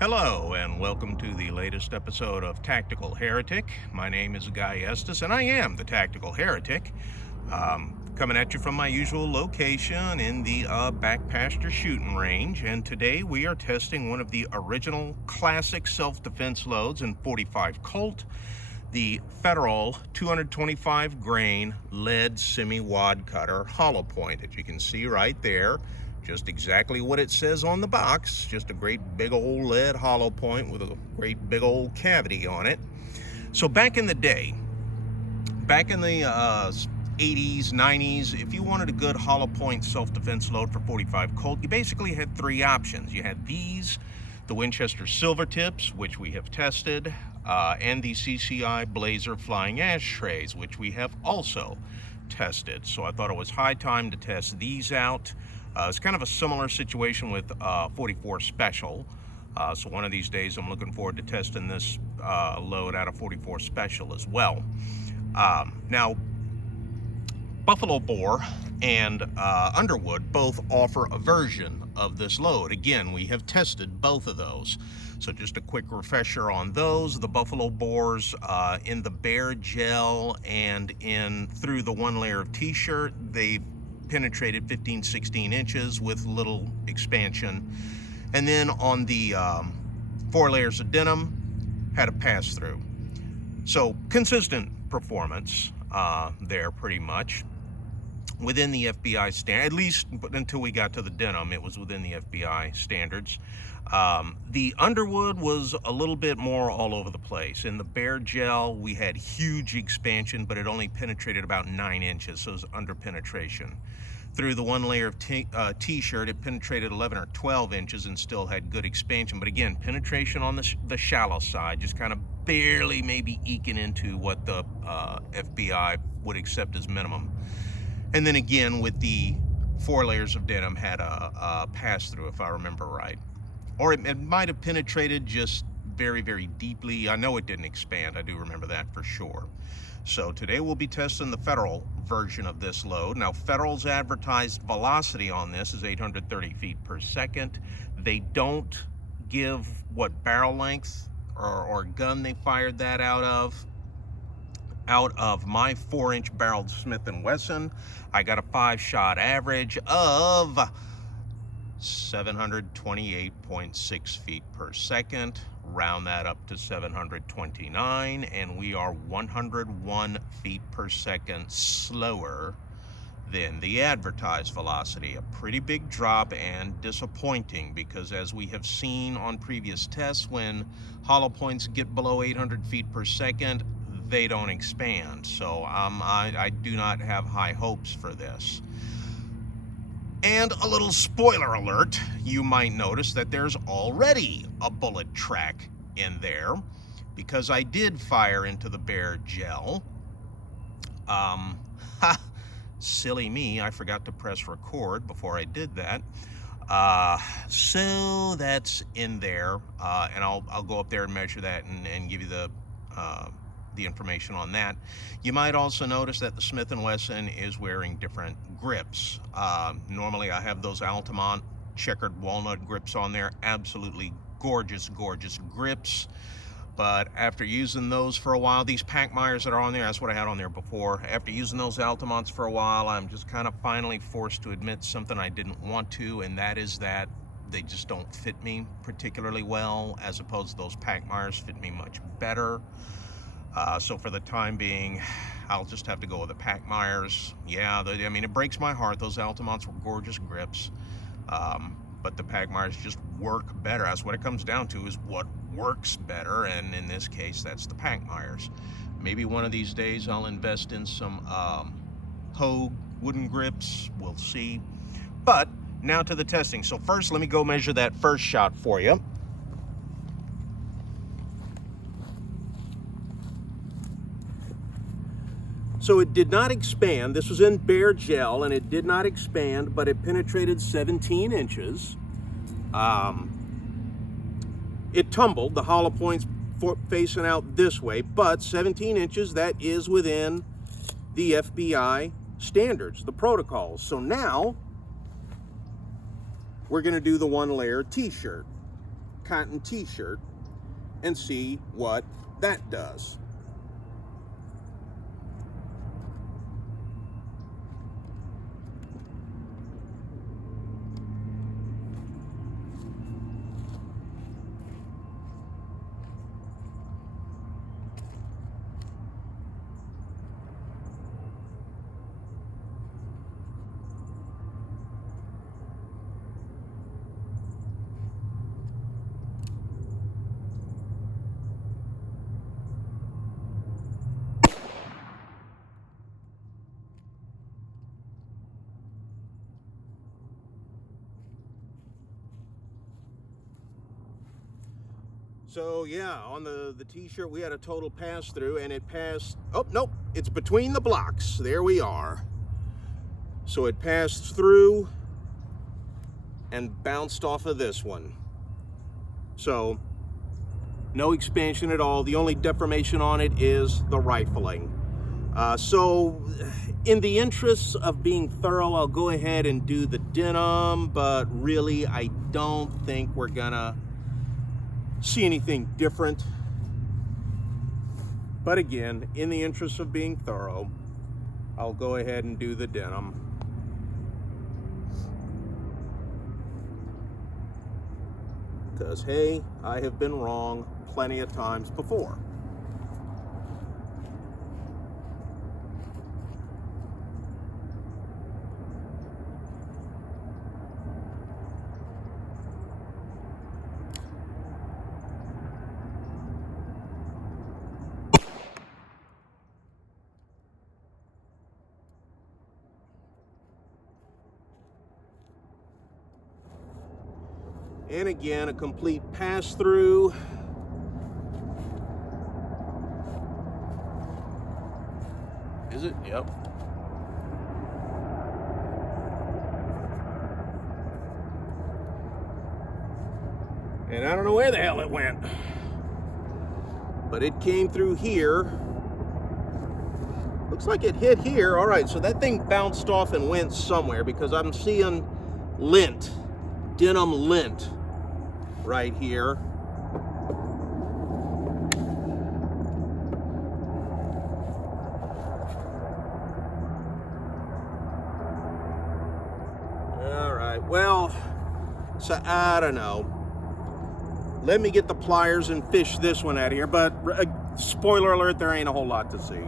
Hello, and welcome to the latest episode of Tactical Heretic. My name is Guy Estes, and I am the Tactical Heretic. Coming at you from my usual location in the back pasture shooting range, and today we are testing one of the original classic self-defense loads in .45 Colt, the Federal 225 grain lead semi-wad cutter hollow point, as you can see right there. Just exactly what it says on the box, just a great big old lead hollow point with a great big old cavity on it. So back in the day, back in the 80s, 90s, if you wanted a good hollow point self-defense load for .45 Colt, you basically had three options. You had these, the Winchester Silver Tips, which we have tested, and the CCI Blazer Flying Ashtrays, which we have also tested. So I thought it was high time to test these out. It's kind of a similar situation with 44 Special. So one of these days I'm looking forward to testing this load out of 44 Special as well. Now, Buffalo Bore and Underwood both offer a version of this load. Again, we have tested both of those. So just a quick refresher on those. The Buffalo Bores in the bare gel and in through the one layer of t-shirt, they've penetrated 15-16 inches with little expansion. And then on the 4 layers of denim, had a pass through. So consistent performance there pretty much within the FBI standard, at least until we got to the denim, it was within the FBI standards. The Underwood was a little bit more all over the place. In the bare gel, we had huge expansion, but it only penetrated about 9 inches, so it was under penetration. Through the one layer of t-shirt, it penetrated 11 or 12 inches and still had good expansion. But again, penetration on the shallow side, just kind of barely maybe eking into what the FBI would accept as minimum. And then again, with the 4 layers of denim, had a pass-through, if I remember right. Or it might have penetrated just very, very deeply. I know it didn't expand. I do remember that for sure. So today we'll be testing the Federal version of this load. Now, Federal's advertised velocity on this is 830 feet per second. They don't give what barrel length or gun they fired that out of. Out of my 4-inch barreled Smith & Wesson, I got a 5-shot average of 728.6 feet per second. Round that up to 729, and we are 101 feet per second slower than the advertised velocity. A pretty big drop and disappointing, because as we have seen on previous tests, when hollow points get below 800 feet per second, they don't expand. So I do not have high hopes for this. And a little spoiler alert, you might notice that there's already a bullet track in there, because I did fire into the bare gel. Silly me, I forgot to press record before I did that. So that's in there, and I'll go up there and measure that and give you the information on that. You might also notice that the Smith & Wesson is wearing different grips. Normally I have those Altamont checkered walnut grips on there. Absolutely gorgeous, gorgeous grips. But after using those for a while, these Packmeyers that are on there, that's what I had on there before. After using those Altamonts for a while, I'm just kind of finally forced to admit something I didn't want to, and that is that they just don't fit me particularly well, as opposed to those Packmeyers fit me much better. So for the time being, I'll just have to go with the Packmeyers. Yeah, I mean, it breaks my heart. Those Altamonts were gorgeous grips, but the Packmeyers just work better. That's what it comes down to, is what works better, and in this case, that's the Packmeyers. Maybe one of these days I'll invest in some Hogue wooden grips. We'll see. But now to the testing. So first, let me go measure that first shot for you. So it did not expand. This was in bare gel, and it did not expand, but it penetrated 17 inches. It tumbled, the hollow points facing out this way, but 17 inches, that is within the FBI standards, the protocols. So now we're going to do the one layer t-shirt cotton t-shirt and see what that does. So yeah, on the t-shirt we had a total pass through, and it passed, oh nope, it's between the blocks. There we are. So it passed through and bounced off of this one. So no expansion at all. The only deformation on it is the rifling. So in the interests of being thorough, I'll go ahead and do the denim, but really I don't think we're gonna see anything different. But again, in the interest of being thorough, I'll go ahead and do the denim. Because hey, I have been wrong plenty of times before. And again, a complete pass-through. Is it? Yep. And I don't know where the hell it went, but it came through here. Looks like it hit here. All right, so that thing bounced off and went somewhere, because I'm seeing lint, denim lint right here. All right, well, so I don't know. Let me get the pliers and fish this one out of here, but spoiler alert, there ain't a whole lot to see.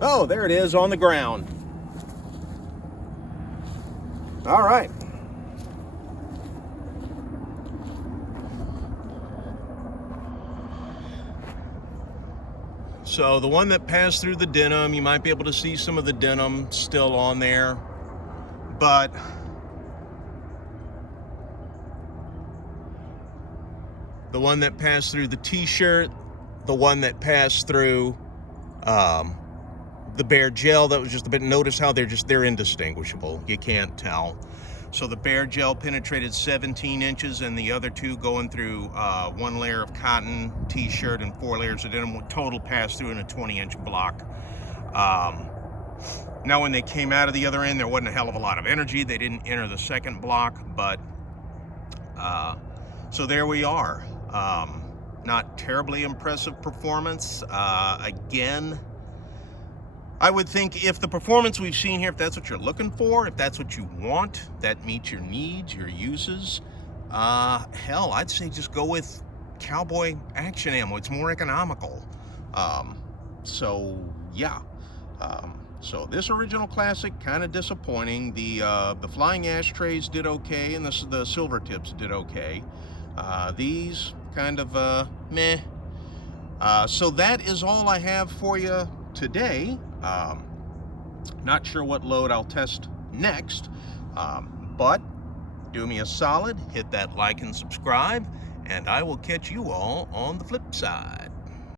Oh, there it is on the ground. All right. So the one that passed through the denim, you might be able to see some of the denim still on there, but the one that passed through the t-shirt, the one that passed through the bare gel, that was just a bit, notice how they're indistinguishable. You can't tell. So the bare gel penetrated 17 inches, and the other two going through one layer of cotton t-shirt and 4 layers of denim, total pass through in a 20-inch block. Now when they came out of the other end, there wasn't a hell of a lot of energy. They didn't enter the second block, but so there we are. Not terribly impressive performance. Again, I would think if the performance we've seen here, if that's what you're looking for, if that's what you want, that meets your needs, your uses, hell, I'd say just go with cowboy action ammo. It's more economical. So yeah. So this original classic, kind of disappointing. The flying ashtrays did okay, and the silver tips did okay. These kind of meh. So that is all I have for you today. Not sure what load I'll test next, but do me a solid, hit that like and subscribe, and I will catch you all on the flip side.